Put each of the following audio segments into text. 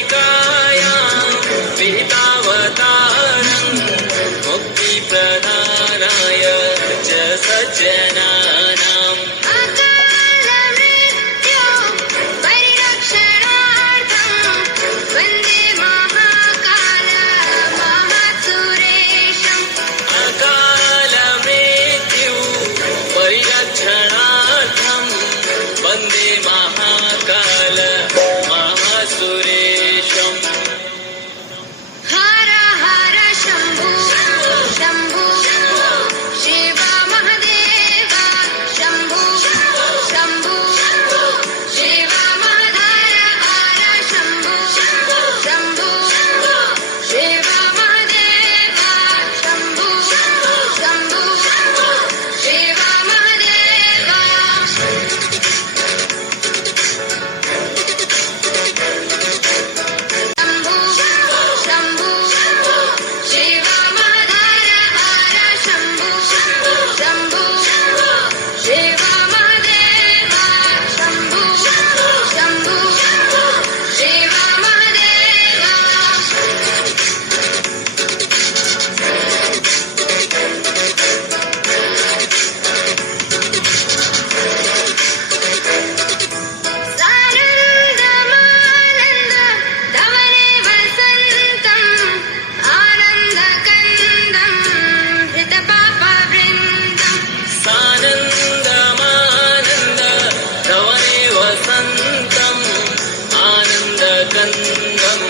अवंतिकायां विहितावतारम् सज्जनानाम् अकालमृत्यो परिरक्षणार्थं वन्दे महाकाल महासुरेशम् अकालमृत्यु परिरक्षणार्थं वन्दे महाकाल महासुरेशम् हर हर शम्भो शम्भो शिव महदेव शम्भो शम्भो शिव महधर हर शम्भो शम्भो शिव महदेव शम्भो शम्भो शिव महदेव शम्भो शम्भो शिव महधर हर शम्भो शम्भो शिव महदेव शम्भो शम्भो शिव महदेव सानन्दमानन्द धवने वसन्तम् आनन्दकन्दं हृतपापवृन्दम् सानन्दमानन्द धवने वसन्तम् आनन्दकन्दं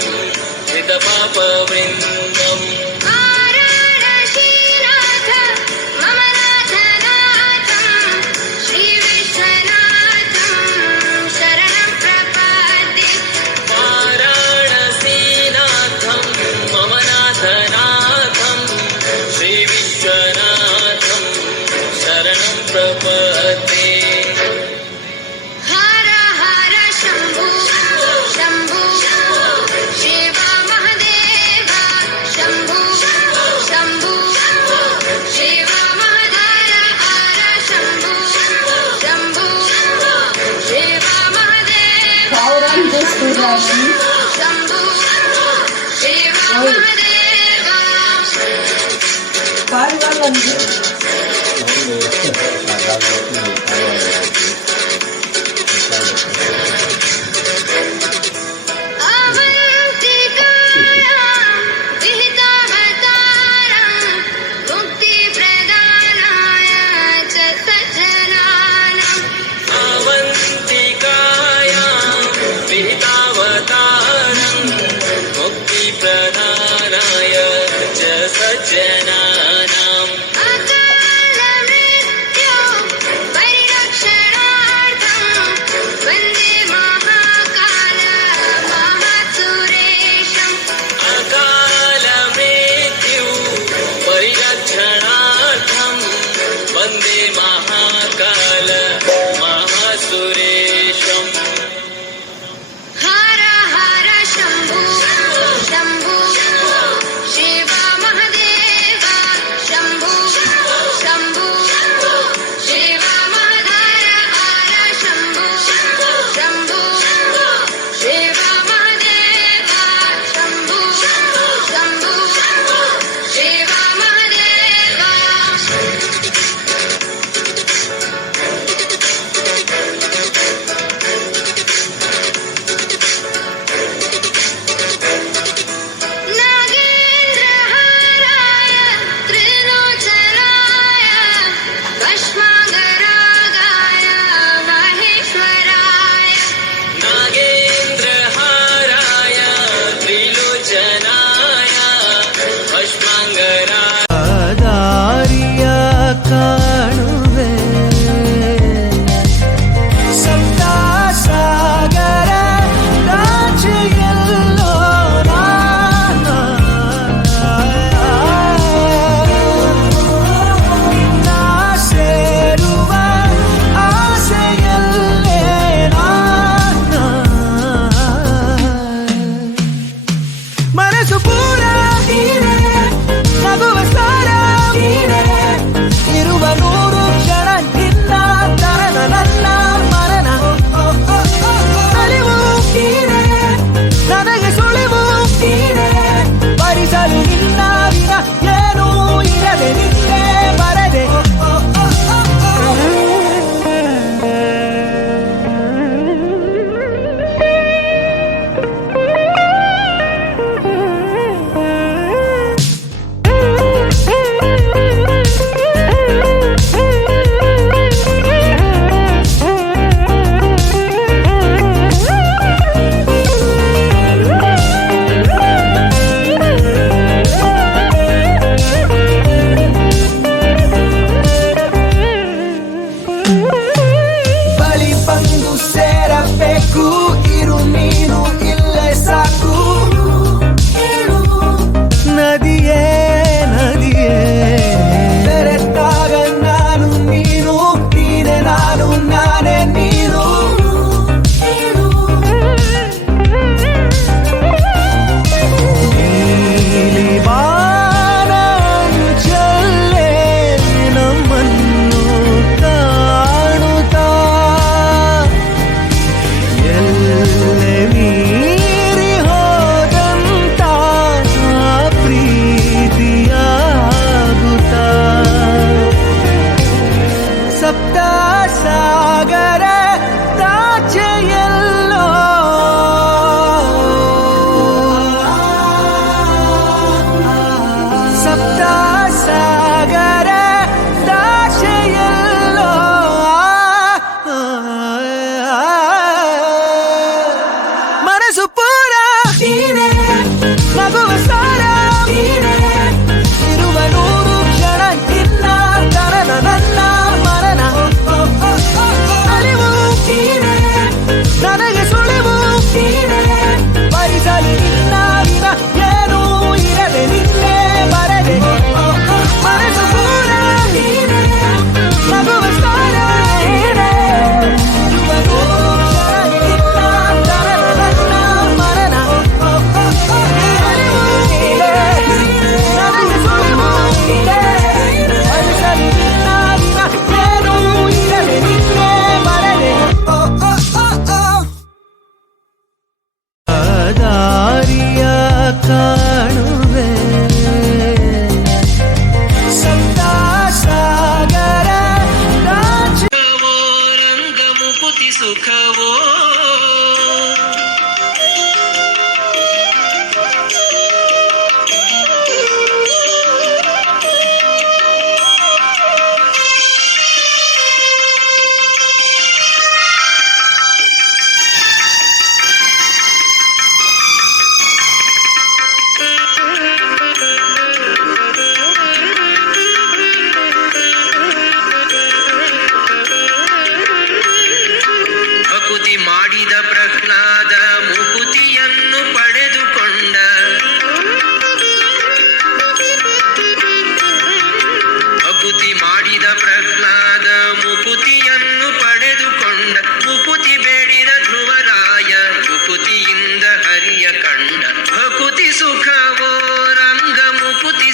हितपापवृन्दम् वाराणसीनाथ मम नाथनाथं श्रीविश्वनाथं शरणं प्रपद्ये वाराणसीनाथं मम नाथनाथं श्रीविश्वनाथं शरणं प्रपद्ये हर हर शम्भो शम्भो शिव महदेव शम्भो शम्भो शिव महधर हर शम्भो शम्भो शिव महदेव शम्भो शिव महदेव अवन्तिकायां विहितावतारं मुक्तिप्रदानाय च सज्जनानाम् अवन्तिकायां विहितावतारं मुक्तिप्रदानाय च सज्जनानाम् अकालमृत्यो परिरक्षणार्थं वन्दे महाकाल महासुरेशम् अकालमृत्यु परिरक्षणार्थं वन्दे महाकाल महासुरेशम् हर हर शम्भो शम्भो शिव महदेव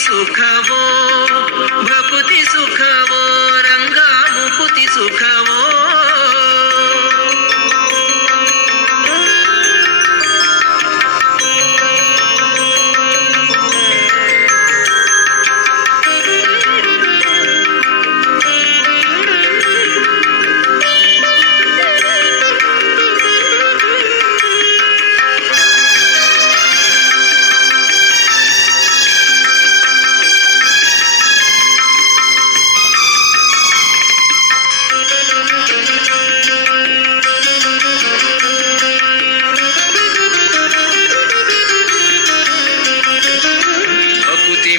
ಸುಖವೋ ಭಕುತಿ ಸುಖವೋ ರಂಗ ಮುಕುತಿ ಸುಖವೋ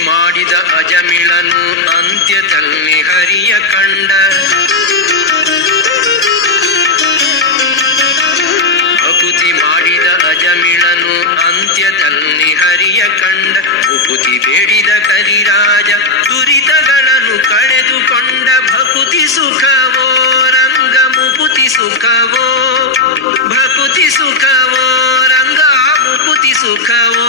ಮಾಡಿದ ಅಜಮಿಳನು ಅಂತ್ಯದಲ್ಲಿ ಹರಿಯ ಕಂಡ ಅಕುತಿ ಮಾಡಿದ ಅಜಮಿಳನು ಅಂತ್ಯದಲ್ಲಿ ಹರಿಯ ಕಂಡ ಉಕುತಿ ಬೇಡಿದ ಕರಿರಾಜ ದುರಿತಗಳನ್ನು ಕಳೆದುಕೊಂಡ ಭಕುತಿ ಸುಖವೋ ರಂಗ ಮುಕುತಿ ಸುಖವೋ ಭಕುತಿ ಸುಖವೋ ರಂಗ ಮುಕುತಿ ಸುಖವೋ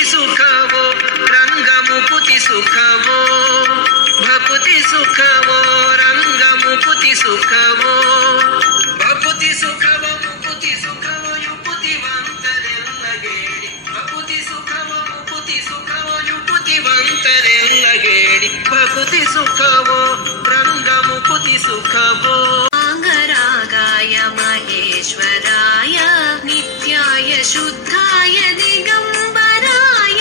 ಭಕುತಿ ಸುಖವೋ ರಂಗ ಮುಕುತಿ ಸುಖವೋ ಭಕುತಿ ಸುಖವೋ ರಂಗ ಮುಕುತಿ ಸುಖವೋ ಭಕುತಿ ಸುಖವೋ ಮುಕುತಿ ಸುಖವೋ ಯುಕುತಿವಂತರೆಲ್ಲ ಗೇಡಿ ಭಕುತಿ ಸುಖವೋ ಮುಕುತಿ ಸುಖವೋ ಯುಕುತಿವಂತರೆಲ್ಲ ಗೇಡಿ ಭಕುತಿ ಸುಖವೋ ರಂಗ ಮುಕುತಿ ಸುಖವೋ ರಾಗಾಯ ಮಹೇಶ್ವರಾಯ ನಿತ್ಯಾಯ ಶುದ್ಧಾಯ ದಿಗಂಬರಾಯ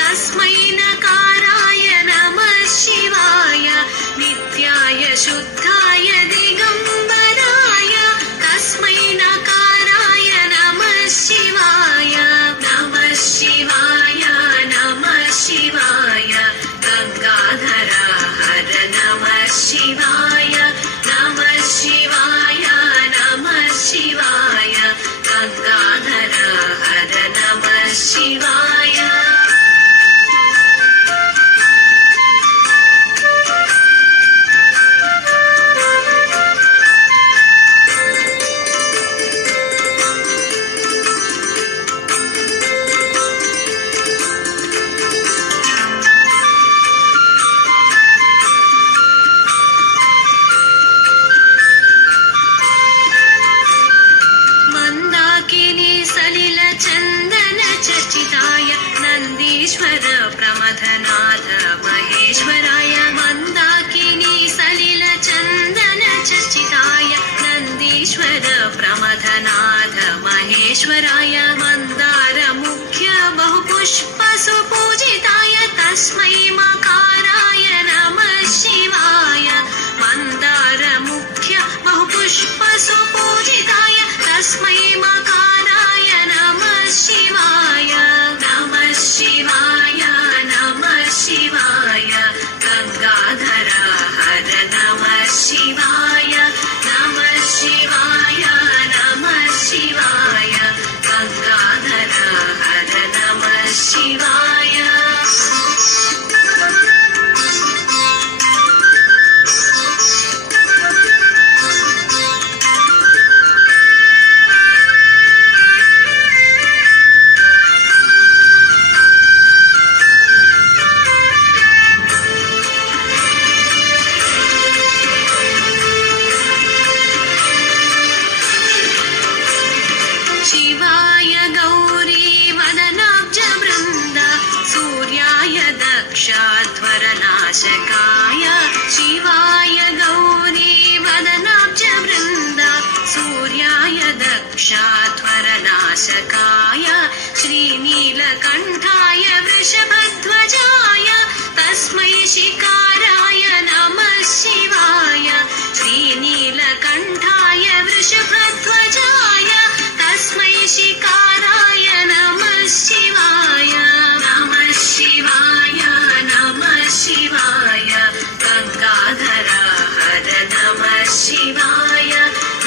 ತಸ್ಮೈ ನಕಾರಾಯ ನಮಃ ಶಿವಾಯ ನಿತ್ಯಾಯ ಶುದ್ಧಾಯ ದಿಗಂಬರಾಯ ತಸ್ಮೈ ನಕಾರಾಯ ನಮಃ ಶಿವಾಯ ನಮಃ ಶಿವಾಯ ನಮಃ ಶಿವಾಯ ಗಂಗಾಧರ ಹರ ನಮಃ ಶಿವಾಯ ನಮಃ ಶಿವಾಯ ನಮಃ ಶಿವಾಯ ಗಂಗಾಧರ ಹರ ನಮಃ ಶಿವಾಯ ಮಂದಾಕಿನಿ ಸಲಿಲ ಚಂದನ ಚರ್ಚಿತಾಯ ನಂದೀಶ್ವರ ಪ್ರಮಥನಾಥ ಮಹೇಶ್ವರಾಯ ಮಂದಾಕಿನಿ ಸಲಿಲ ಚಂದನ ಚರ್ಚಿತಾಯ ನಂದೀಶ್ವರ ಪ್ರಮಥನಾಥ ಮಹೇಶ್ವರಾಯ ಮಂದಾರ ಮುಖ್ಯ ಬಹುಪುಷ್ಪ ಸುಪೂಜಿತಾಯ ತಸ್ಮೈ ಮಕಾರಾಯ ನಮಃ ಶಿವಾಯ ಮಂದಾರ ಮುಖ್ಯ ಬಹುಪುಷ್ಪ ಸುಪೂಜಿತಾಯ ತಸ್ಮೈ ಮಕಾರಾಯ ನಮಃ ಶಿವಾಯ ನಮಃ ಶಿವಾಯ ನಮಃ ಶಿವಾಯ ಗಂಗಾಧರ ಹರ ನಮಃ ಶಿವಾಯ ನಮಃ ಶಿವಾಯ ನಮಃ ಶಿವಾಯ ಗಂಗಾಧರ ಹರ ನಮಃ ಶಿವಾಯ ಶಿವಾಯ ಗೌರಿ ವದನಾಬ್ಜ ವೃಂದ ಸೂರ್ಯಾಯ ದಕ್ಷಾಧ್ವರ ನಾಶಕಾಯ ಶಿವಾಯ ಗೌರಿ ವದನಾಬ್ಜ ವೃಂದ ಸೂರ್ಯಾಯ ದಕ್ಷಾಧ್ವರ ನಾಶಕಾಯ ಶ್ರೀನಿ नीलकण्ठाय वृषभध्वजाय तस्मै शिकाराय नमः शिवाय श्रीनीलकण्ठाय वृषभध्वजाय तस्मै शिकाराय नमः शिवाय नमः शिवाय नमः शिवाय गङ्गाधर हर नमः शिवाय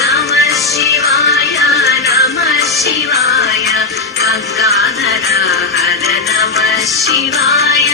नमः शिवाय नमः शिवाय गङ्गाधर हर नमः शिवाय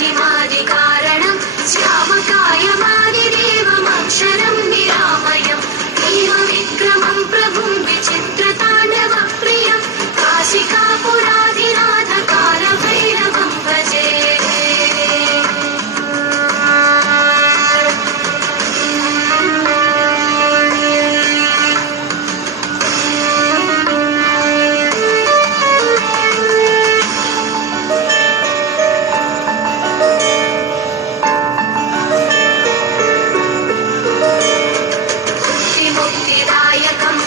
शूलटङ्कपाशदण्डपाणिमादिकारणं श्यामकायमादिदेवमक्षरं निरामयं देवविक्रमं प्रभुं विचित्रताण्डवप्रियं काशिकापुराधिनाथकालभैरवं भजे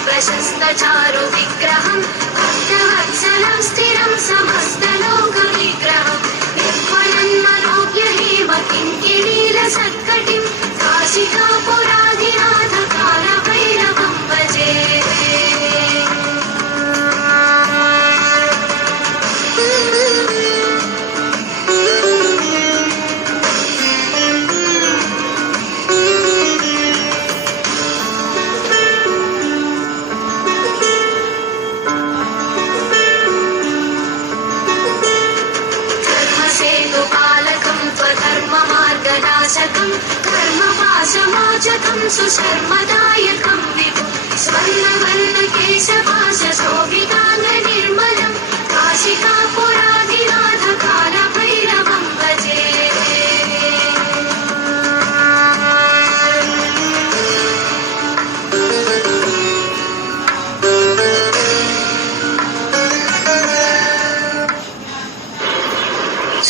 प्रशस्तचारु विग्रहं भक्तवत्सलं स्थिरं समस्तलोकविग्रहं निर्मलन्मनोज्ञहेम किङ्किणीलसत्कटिं काशिकापुराधिनाथकालभैरवं भजे धर्ममार्गनाशकं कर्मपाशमोचकं सुशर्मदायकं विभुं स्वर्णवर्णकेशपाशशोभिताङ्गनिर्मलं काशिकापुराधिनाथकालभैरवं भजे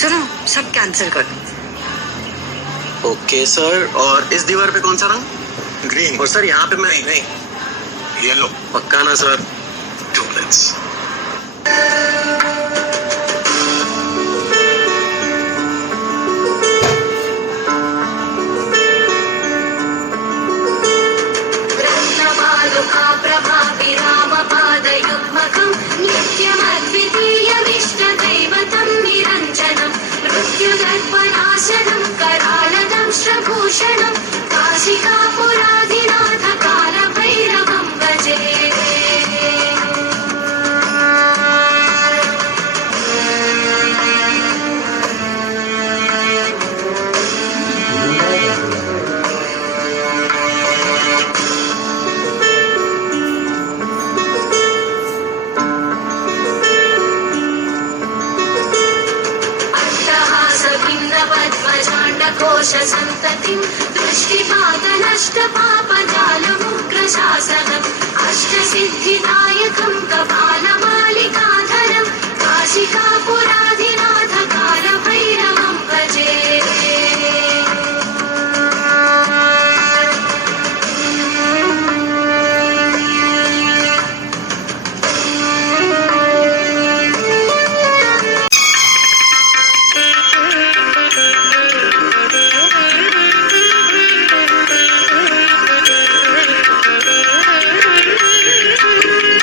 सुनो सब कैंसिल कर दो। ओके सर, और इस दीवार पे कौन सा रंग? ग्रीन। और सर यहाँ पे मैं नहीं येलो। पक्का ना सर? ट्यूबलेट्स। रत्नमालुका प्रभाविरामपादयुग्मकं नित्यमद्वितीयमिष्टदैवतं निरञ्जनं मृत्युगर्भनाशनं करालदं श्रभूषणं काशिकापुराधिनाथकालभैरवं भजे कोशसन्ततिं दृष्टिपातनष्टपापजालमुग्रशासनम् अष्टसिद्धिदायकं कपालमालिकाधरं काशिकापुराधिनाथकालभैरवं भजे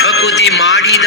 ಭಕುತಿ ಮಾಡಿದ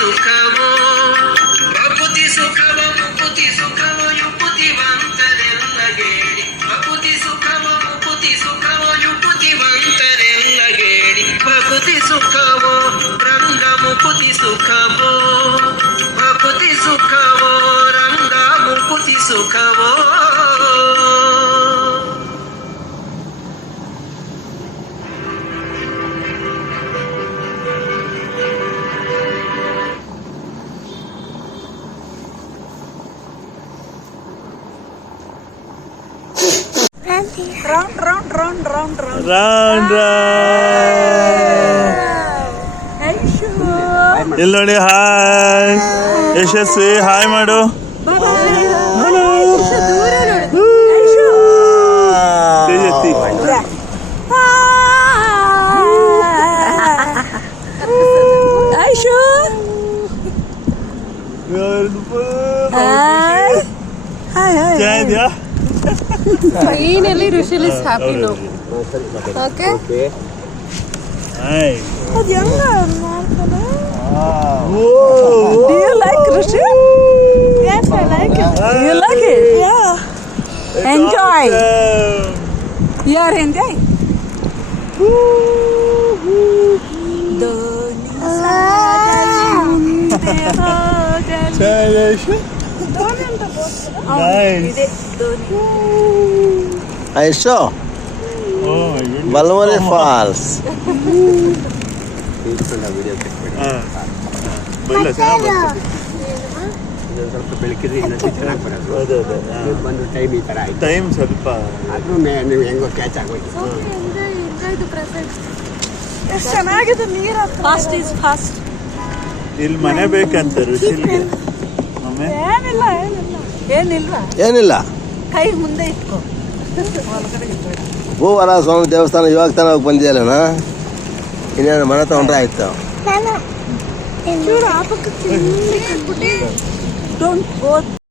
ಸುಖವೋ ಭಕುತಿ ಸುಖವೋ ಮುಕುತಿ ಸುಖವೋ ಯುಕುತಿವಂತರೆಲ್ಲ ಗೇಡಿ ಭಕುತಿ ಸುಖವೋ ಮುಕುತಿ ಸುಖವೋ ಯುಕುತಿವಂತರೆಲ್ಲ ಗೇಡಿ ಭಕುತಿ ಸುಖವೋ ರಂಗ ಮುಕುತಿ ಸುಖವೋ ಭಕುತಿ ಸುಖವೋ ರಂಗ ಮುಕುತಿ ಸುಖವೋ ರೌಂಡ್ ಇಲ್ಲಿ ನೋಡಿ ಹಾಯ್ ಯಶಸ್ವಿ ಹಾಯ್ ಮಾಡು ತೇಜಸ್ವಿ. ಚೆನ್ನಾಗಿದ್ಯಾ? Finally, Rushil is happy now. Okay? Hi. Do you like Rushil? Yes, I like it. You like it? Yeah. Enjoy. You are enjoying? ಐಶೋ Oh, ಬಲ್ವರಿ ಫಾಲ್ಸ್ ಸ್ವಲ್ಪ ಬೆಳಕಿದ್ರೆ ಇನ್ನೊಂದು ಚೆನ್ನಾಗಿ ಬರೋದು ಬಂದು ಟೈಮ್ ಈ ಥರ ಆಯ್ತು ಟೈಮ್ ಸ್ವಲ್ಪ ಆದ್ರೂ ನೀವು ಹೆಂಗೋ ಕ್ಯಾಚ್ ಆಗೋಯ್ತು ಎಷ್ಟು ಚೆನ್ನಾಗಿದೆ ನೀರು ಫಾಸ್ಟ್ ಈಸ್ ಫಾಸ್ಟ್ ಇಲ್ಲಿ ಮನೆ ಬೇಕಂತ ಋಷಿಲ್ಗೆ ಮಮ್ಮಿ ಏನಿಲ್ಲ ಏನಿಲ್ವಾ ಏನಿಲ್ಲ ಕೈ ಮುಂದೆ ಇಟ್ಕೋ ಭೂವರ ಸ್ವಾಮಿ ದೇವಸ್ಥಾನ ಇವಾಗ ತಾನೇ ಹೋಗಿ ಬಂದಿಯಲ್ಲಣ್ಣ ಇನ್ನೇನು ಮನೆ ತಗೊಂಡ್ರೆ ಆಯ್ತು ಚೂರು ಆ ಪಕ್ಕಕ್ಕೆ ಡೋಂಟ್ ಗೋ